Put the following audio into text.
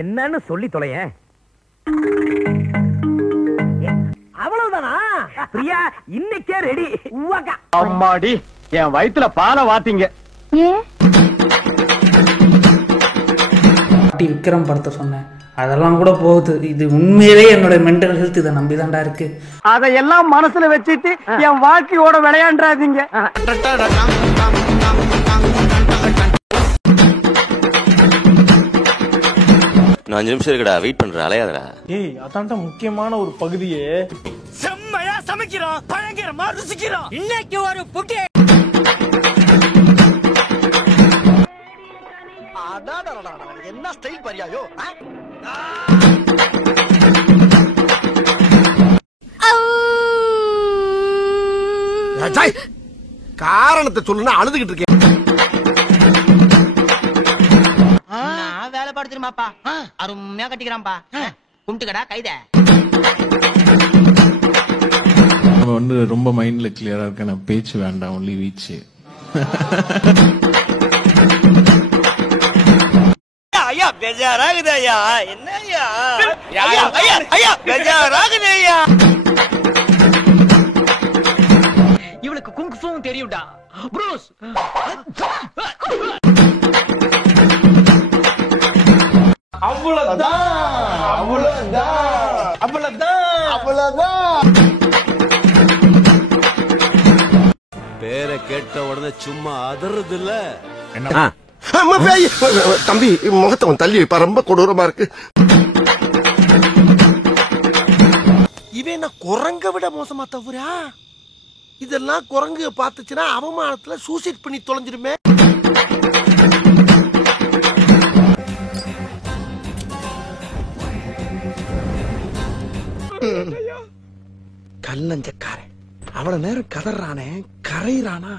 என்னன்னு சொல்லி தொலையேன். அவ்வளவுதானா? பிரியா இன்னைக்கே ரெடி. அம்மாடி, என் வயித்துல பாலை வாத்தீங்க. விக்ரம் படத்தை சொன்னேன், அதெல்லாம் கூட போகுது. இது உண்மையிலே என்னோட மென்டல் ஹெல்த் இதை நம்பிதான்டா இருக்கு. அதையெல்லாம் மனசுல வச்சுட்டு என் வாழ்க்கையோட விளையாண்டாதீங்க. நான் 5 நிமிஷம் இருக்கடா, வெயிட் பண்ற, அலையாதடா. ஏய், அதான்டா முக்கியமான ஒரு பகுதியே. செம்மையா சமைக்கிறோம், பயங்கரமா ருசிக்கிறோம். இன்னைக்கு ஒரு புகே. என்ன ஸ்டைல் பாரியாயோ? காரணத்தை சொல்லுன்னா அழுதுகிட்டு இருக்கேன். வேலை பாடு தெரியுமாப்பா, அருமையா கட்டிக்கிறான்பா. கும்பிட்டுக்கடா கைத. நம்ம வந்து ரொம்ப மைண்ட்ல கிளியரா இருக்க, நான் பேச்சு வேண்டாம், ஒன்லி வீச்சு. ஐயா பெஜாராகுது ஐயா. என்ன ஐயா? ஐயா ஐயா பெஜாராகுது ஐயா. இவளுக்கு குங்ஃபூவும் தெரியும்டா ப்ரூஸ். அவ்வளவுதான், அவ்வளவுதான், அவ்வளவுதான், அவ்வளவுதான். பேரை கேட்ட உடனே சும்மா அதறது இல்ல. தம்பி, முகத்தை தள்ளி வைப்பா, ரொம்ப கொடூரமா இருக்கு. இவன் குரங்க விட மோசமா தவிரா? இதெல்லாம் குரங்கு பாத்துச்சுன்னா அவமானத்துல சூசைட் பண்ணி தொலைஞ்சிருமே. கல்லஞ்சக்காரன் அவ்வளவு நேரம் கதறானே, கரையிறானா?